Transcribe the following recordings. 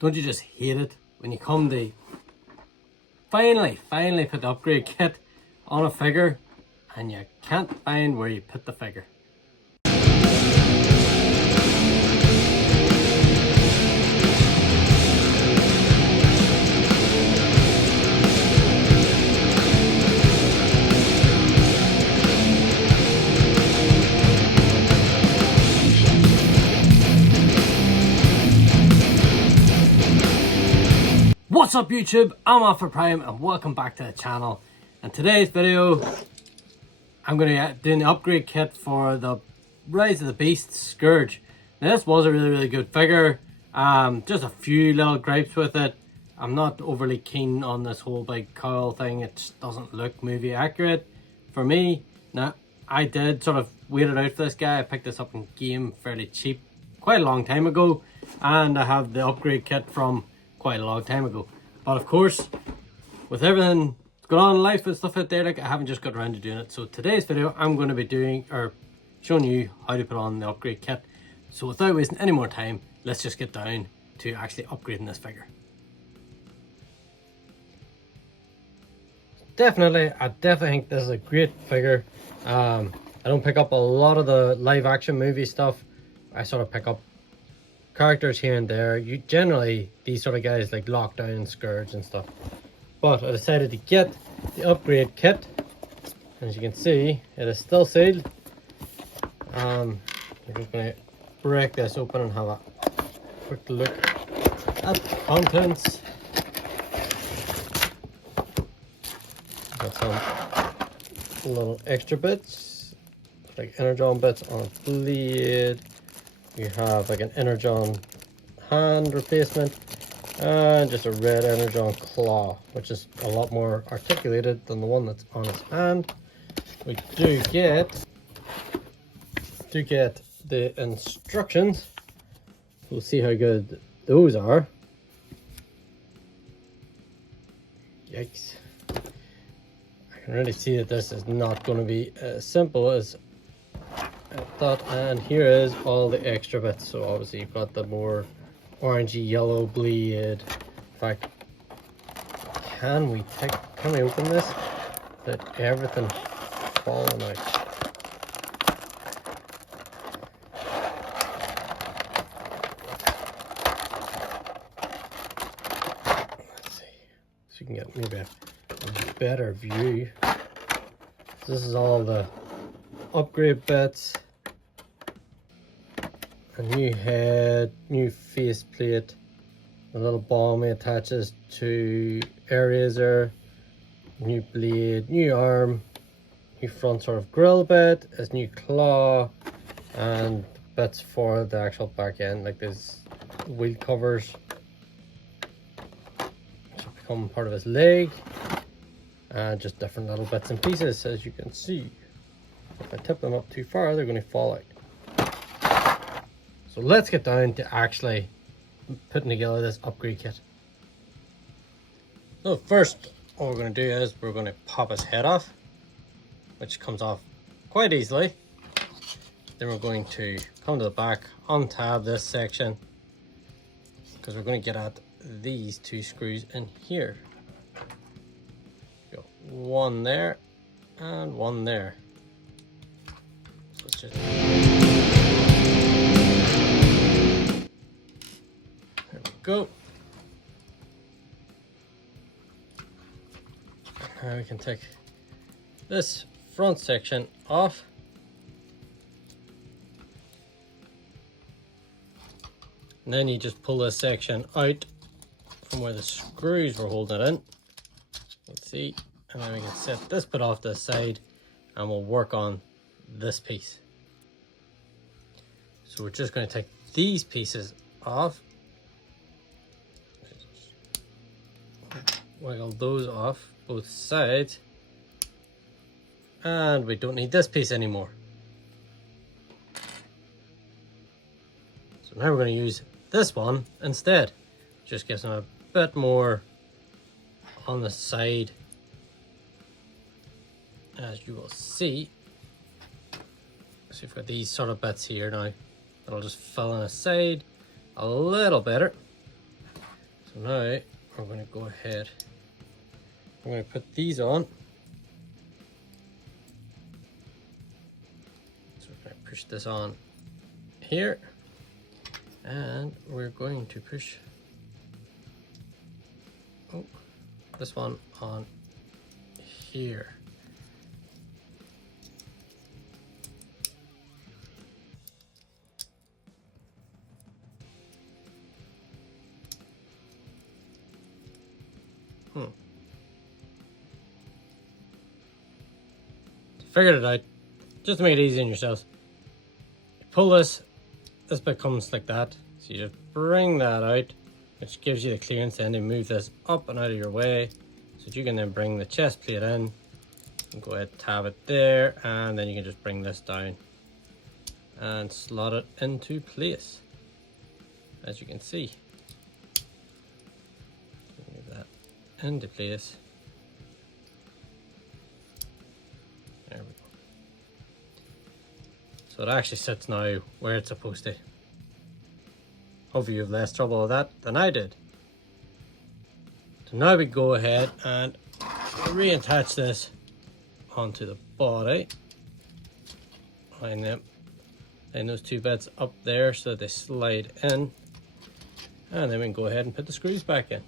Don't you just hate it when you come to finally put the upgrade kit on a figure and you can't find where you put the figure? What's up YouTube? I'm Alpha Prime and welcome back to the channel. In today's video I'm going to be doing the upgrade kit for the Rise of the Beast Scourge. Now this was a really good figure. Just a few little gripes with it. I'm not overly keen on this whole big cowl thing. It just doesn't look movie accurate for me. Now I did sort of wait it out for this guy. I picked this up in game fairly cheap quite a long time ago, and I have the upgrade kit from quite a long time ago. But of course, with everything that's going on in life and stuff out there, like, I haven't just got around to doing it. So today's video I'm going to be doing or showing you how to put on the upgrade kit. So without wasting any more time, let's just get down to actually upgrading this figure. I definitely think this is a great figure. I don't pick up a lot of the live action movie stuff. I sort of pick up characters here and there. You generally, these sort of guys like Lockdown and Scourge and stuff. But I decided to get the upgrade kit. As you can see, it is still sealed. I'm just going to break this open and have a quick look at the contents. Got some little extra bits, like energon bits on a blade. You have like an energon hand replacement and just a red energon claw, which is a lot more articulated than the one that's on his hand. We do get the instructions. We'll see how good those are. Yikes. I can really see that this is not going to be as simple as I thought. And here is all the extra bits. So obviously you've got the more orangey yellow blade. In fact, can we open this without everything falling out? Let's see, so you can get maybe a better view. So this is all the upgrade bits. A new head, new faceplate, a little bomb he attaches to air razor, new blade, new arm, new front sort of grill bit, his new claw, and bits for the actual back end, like these wheel covers, which will become part of his leg, and just different little bits and pieces. As you can see, if I tip them up too far, they're going to fall out. So let's get down to actually putting together this upgrade kit. So first, what we're going to do is we're going to pop his head off, which comes off quite easily. Then we're going to come to the back, untab this section, because we're going to get at these two screws in here. Go one there and one there. So let's just... go. Now we can take this front section off. And then you just pull this section out from where the screws were holding it in. Let's see. And then we can set this bit off to the side and we'll work on this piece. So we're just going to take these pieces off. Wiggle those off both sides, and we don't need this piece anymore. So now we're going to use this one instead. Just gives them a bit more on the side, as you will see. So you've got these sort of bits here now that'll just fill in the side a little better. So now we're going to go ahead. I'm going to put these on. So we're going to push this on here, and we're going to push this one on here. Figured it out. Just to make it easy on yourselves. You pull this bit comes like that. So you just bring that out, which gives you the clearance then to move this up and out of your way, so that you can then bring the chest plate in and go ahead and tab it there, and then you can just bring this down and slot it into place, as you can see. Move that into place. There we go. So it actually sits now where it's supposed to. Hopefully you have less trouble with that than I did. So now we go ahead and reattach this onto the body. Line them. Line those two bits up there so they slide in. And then we can go ahead and put the screws back in.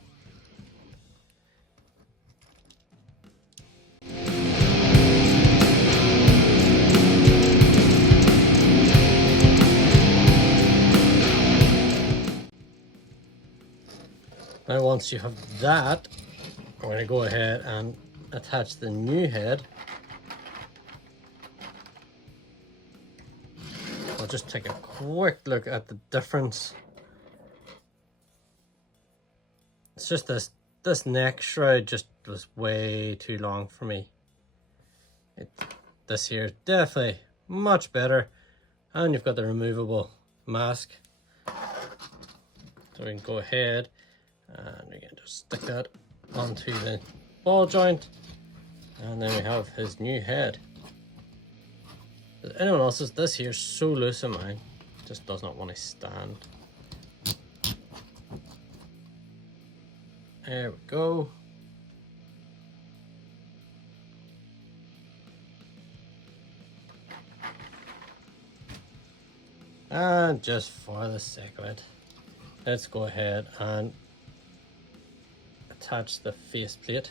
Now once you have that, we're going to go ahead and attach the new head. I'll just take a quick look at the difference. It's just this neck shroud just was way too long for me. This here is definitely much better, and you've got the removable mask. So we can go ahead and we can just stick that onto the ball joint, and then we have his new head. Anyone else's, this here is so loose in mine, just does not want to stand. There we go. And just for the sake of it, let's go ahead and attach the faceplate.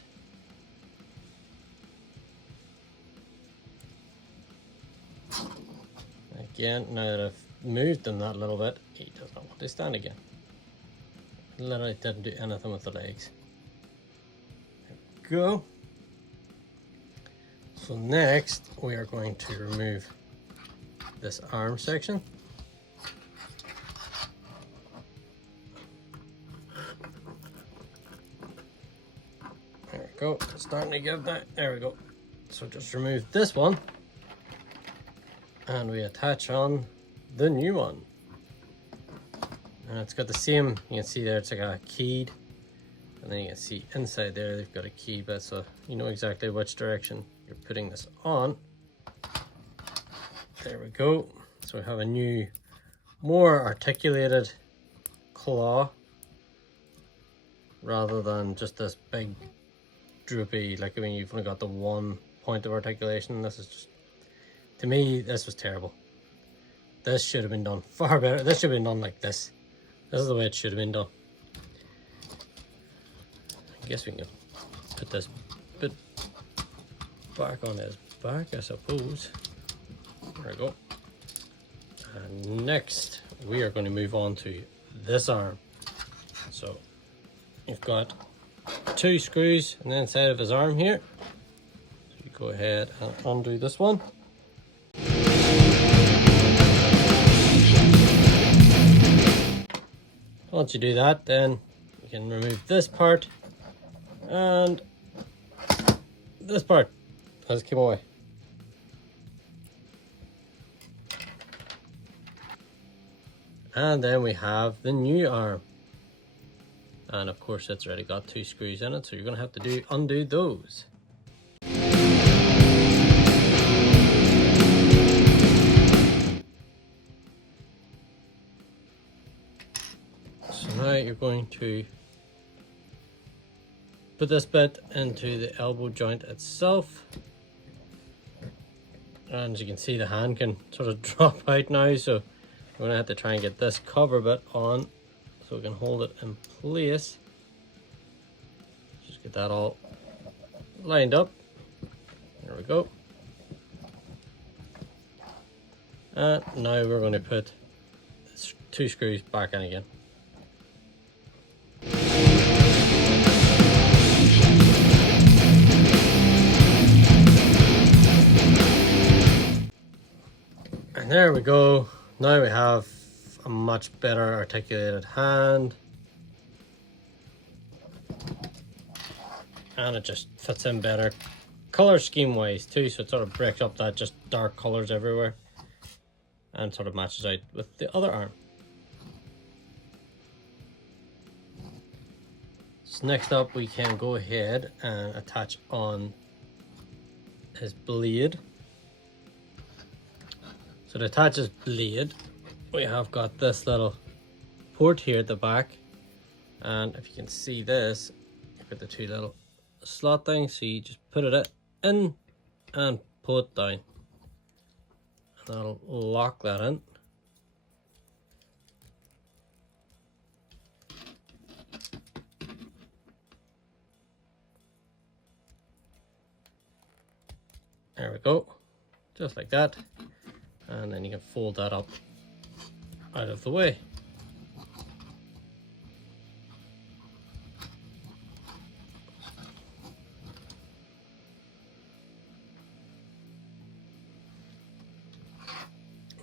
Again, now that I've moved him that little bit, he does not want to stand again. Literally didn't do anything with the legs. There we go. So next we are going to remove this arm section. There we go, it's starting to give that. There we go. So just remove this one, and we attach on the new one. And it's got the same, you can see there, it's like a keyed, and then you can see inside there they've got a key bit, so you know exactly which direction you're putting this on. There we go. So we have a new, more articulated claw, rather than just this big droopy, like when you've only got the one point of articulation. This is just, to me, this was terrible. This should have been done far better. This should have been done like this. This is the way it should have been done. I guess we can put this bit back on his back, I suppose. There we go. And next, we are going to move on to this arm. So, you've got 2 screws on the inside of his arm here. So you go ahead and undo this one. Once you do that, then you can remove this part and this part has come away. And then we have the new arm, and of course it's already got 2 screws in it, so you're going to have to undo those. So now you're going to put this bit into the elbow joint itself. And as you can see, the hand can sort of drop out now, so we're going to have to try and get this cover bit on so we can hold it in place. Just get that all lined up. There we go. And now we're going to put 2 screws back in again. And there we go. Now we have a much better articulated hand. And it just fits in better color scheme wise too, so it sort of breaks up that just dark colors everywhere and sort of matches out with the other arm. So next up we can go ahead and attach on his blade. So to attach his blade, we have got this little port here at the back, and if you can see this, you've got the 2 little slot things, so you just put it in and pull it down, and that'll lock that in. There we go, just like that. And then you can fold that up out of the way.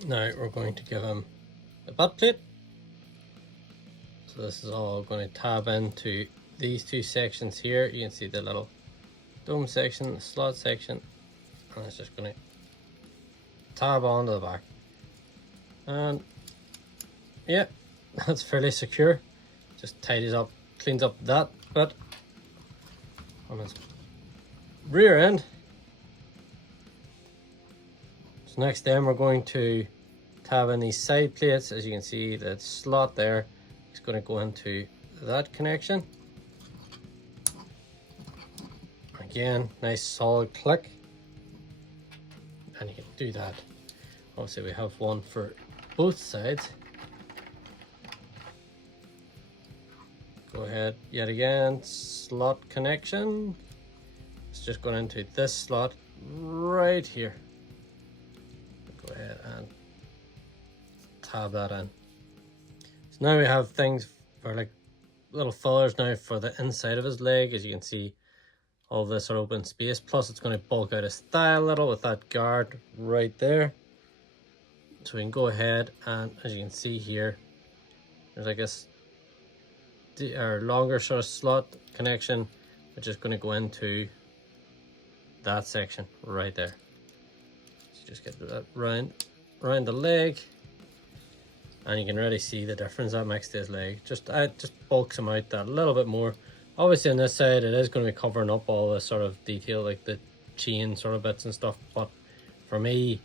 Now we're going to give him the butt plate. So this is all going to tab into these 2 sections here. You can see the little dome section, the slot section, and it's just going to tab onto the back. And yeah, that's fairly secure. Just tidies up, cleans up that bit on his rear end. So next then we're going to tab in these side plates. As you can see, that slot there is going to go into that connection. Again, nice solid click. And you can do that. Obviously we have one for both sides. Go ahead yet again, slot connection. It's just going into this slot right here. Go ahead and tab that in. So now we have things for like little fillers now for the inside of his leg. As you can see, all this are open space, plus it's going to bulk out his thigh a little with that guard right there. So we can go ahead and, as you can see here, there's like a longer sort of slot connection, which is going to go into that section right there. So just get that round the leg, and you can really see the difference that makes to his leg. Just bulks him out that little bit more. Obviously on this side it is going to be covering up all the sort of detail like the chain sort of bits and stuff, but for me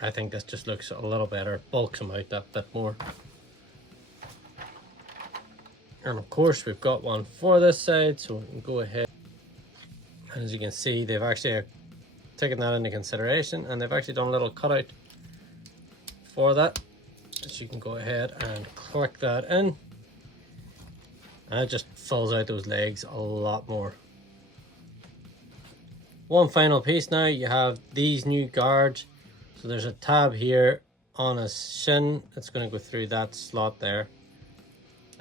I think this just looks a little better, bulks him out that bit more. And of course we've got one for this side, so we can go ahead, and as you can see they've actually taken that into consideration, and they've actually done a little cutout for that, so you can go ahead and click that in. And it just fills out those legs a lot more. One final piece now, you have these new guards. So there's a tab here on his shin. It's going to go through that slot there.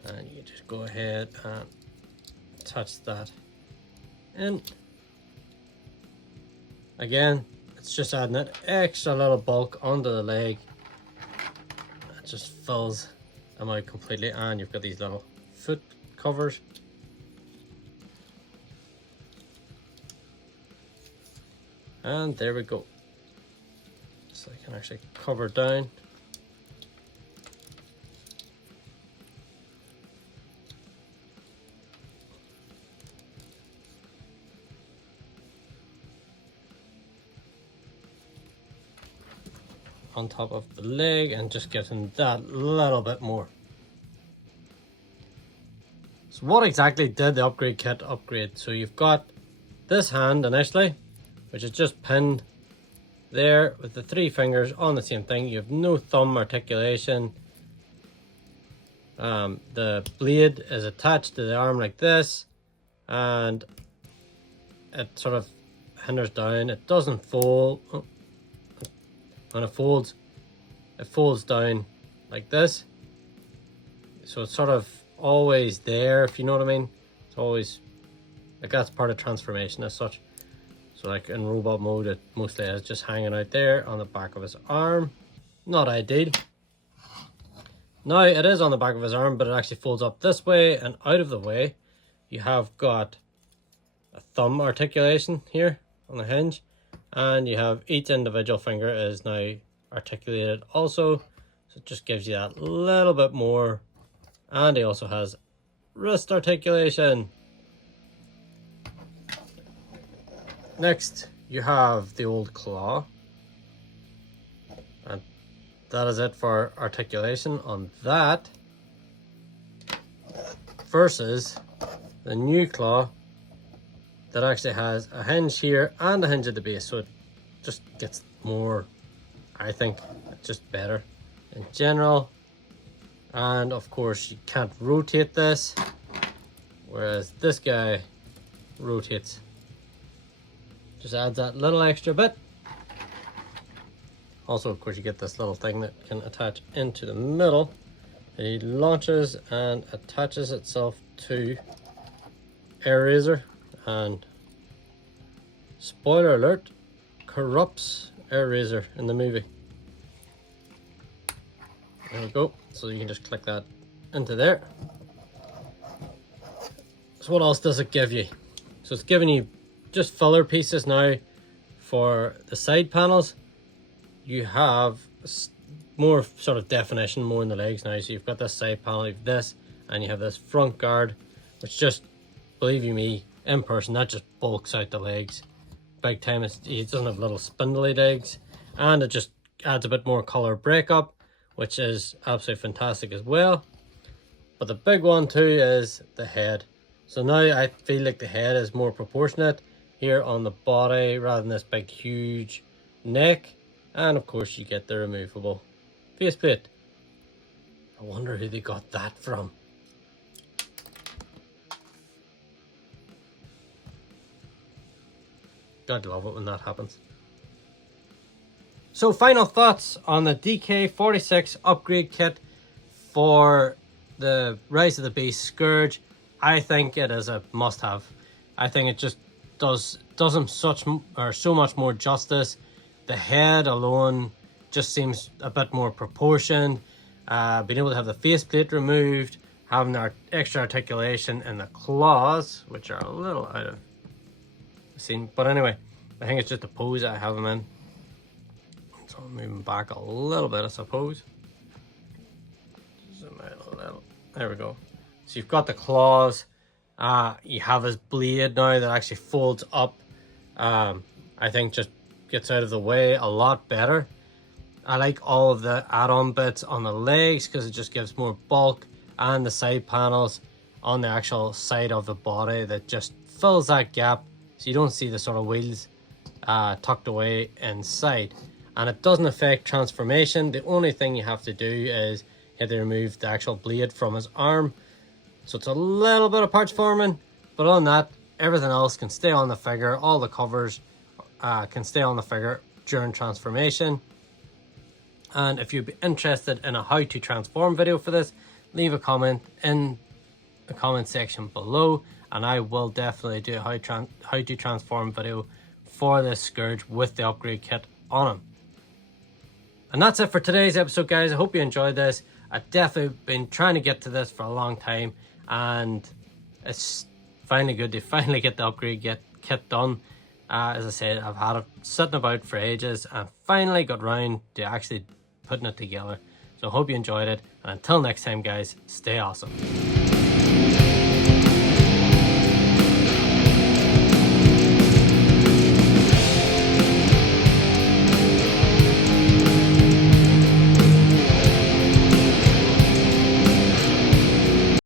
And you just go ahead and touch that in. Again, it's just adding that extra little bulk onto the leg. It just fills them out completely, and you've got these little foot covers. And there we go. So I can actually cover down. On top of the leg and just getting that little bit more. So what exactly did the upgrade kit upgrade? So you've got this hand initially, which is just pinned there with the 3 fingers on the same thing. You have no thumb articulation. The blade is attached to the arm like this, and it sort of hinders down. It doesn't fold. When it folds down like this. So it's sort of always there, if you know what I mean. It's always like that's part of transformation as such. So like in robot mode, it mostly is just hanging out there on the back of his arm. Not ideal. Now it is on the back of his arm, but it actually folds up this way and out of the way. You have got a thumb articulation here on the hinge, and you have each individual finger is now articulated also. So it just gives you that little bit more. And he also has wrist articulation. Next, you have the old claw. And that is it for articulation on that. Versus the new claw that actually has a hinge here and a hinge at the base. So it just gets more, I think, just better in general. And of course you can't rotate this, whereas this guy rotates. Just adds that little extra bit. Also, of course, you get this little thing that can attach into the middle. It launches and attaches itself to Air Razor, and spoiler alert, corrupts Air Razor in the movie. There we go. So you can just click that into there. So what else does it give you? So it's giving you just filler pieces now for the side panels. You have more sort of definition, more in the legs now. So you've got this side panel, you've this, and you have this front guard, which just, believe you me, in person, that just bulks out the legs big time. It doesn't have little spindly legs, and it just adds a bit more color breakup, which is absolutely fantastic as well. But the big one too is the head. So now I feel like the head is more proportionate here on the body rather than this big huge neck. And of course you get the removable faceplate. I wonder who they got that from. God, love it when that happens. So final thoughts on the DK46 upgrade kit for the Rise of the Beast Scourge. I think it is a must-have. I think it just does him so much more justice. The head alone just seems a bit more proportioned. Being able to have the faceplate removed, having the extra articulation in the claws, which are a little out of the scene. But anyway, I think it's just the pose I have them in. So I'm moving back a little bit, I suppose. Zoom out a little. There we go. So you've got the claws. You have his blade now that actually folds up. I think just gets out of the way a lot better. I like all of the add-on bits on the legs because it just gives more bulk, and the side panels on the actual side of the body that just fills that gap so you don't see the sort of wheels tucked away inside. And it doesn't affect transformation. The only thing you have to do is you have to remove the actual blade from his arm. So it's a little bit of parts forming, but on that, everything else can stay on the figure. All the covers can stay on the figure during transformation. And if you'd be interested in a how to transform video for this, leave a comment in the comment section below, and I will definitely do a how to transform video for this Scourge with the upgrade kit on him. And that's it for today's episode, guys. I hope you enjoyed this. I've definitely been trying to get to this for a long time, and it's finally good to finally get the upgrade kit done. As I said, I've had it sitting about for ages and finally got round to actually putting it together. So I hope you enjoyed it, and until next time, guys, stay awesome.